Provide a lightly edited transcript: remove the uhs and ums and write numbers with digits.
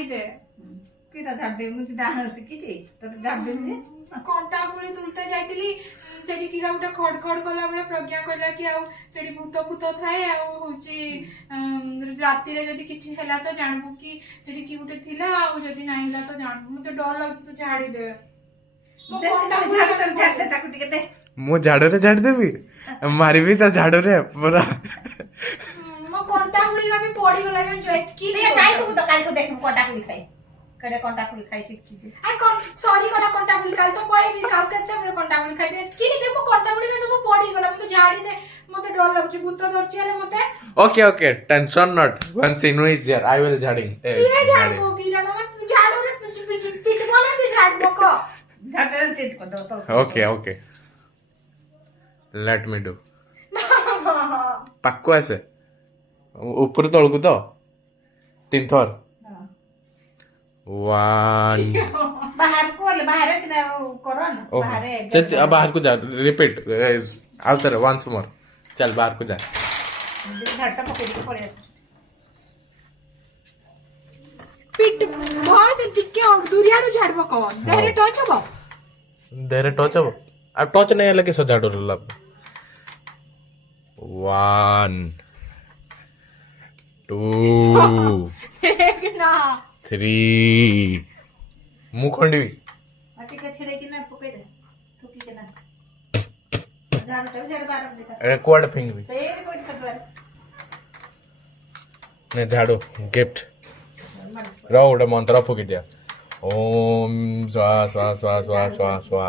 झाड़ी दे किटा झाड़ दे मुझे डांस शिखी तो झाड़ दे मुझे कंटा गुड़ी तुलते जाइतिली सेठी किरा उठे खड़ खड़ कला बळे प्रज्ञा कहला कि आउ सेठी भूत भूत थाए आउ होची राती रे जदी किछि हैला तो जानबू कि सेठी कि उठे थिला आउ जदी नाइला तो जानबू मते डर लागि तू झाड़ी दे मो कंटा गुड़ी झाड़ दे ताकू टिके दे मु झाड़ो रे झाड़ देबी मारिबी तो झाड़ो रे पूरा मो कंटा गुड़ी का भी पड़ी गला के जो एतकी ये काई तू तो काल को देख कोटा कुली खाई कड़े कंटा कुली खाई शिखी आ कौन सॉरी कोना कंटा गुड़ी काल तो पळे भी काउ केते बळे कंटा गुड़ी खाइ एतकी नि दे मो कंटा गुड़ी का सब पड़ी गला मते झाड़ी दे मते डर लागछ भूत धरछि हले मते okay okay tension not one Sinu is here I will झाड़िंग सिए झाड़बो की जानो झाड़ो रे पिट बोला से झाड़बो को झाड़ दे तेज को दो तो okay okay let me do पक्को ऐसे ऊपर तळकू तो 3 थर 1 बाहर को बाहर से ना करो ना बाहर चल बाहर को जा repeat out there once more चल बाहर को जा झाड़ तो पकड़ के पड़े पिट बहुत से टिके और दूरिया रो झाड़बो को देरे टच हबो देरे टच अब टच नहीं है कि सजाड़ो लब 1 2 एक ना 3 मुंह खंडी अटी के छेड़े के ना पकड़ दे ठोकी के ना झाड़ तो झाड़ बार देखा अरे क्वाड फिंग भी से कोई खबर ने झाड़ो गिफ्ट रहो उड़ा मंत्र फूकी दिया ओम स्वा स्वा स्वा स्वा स्वा स्वा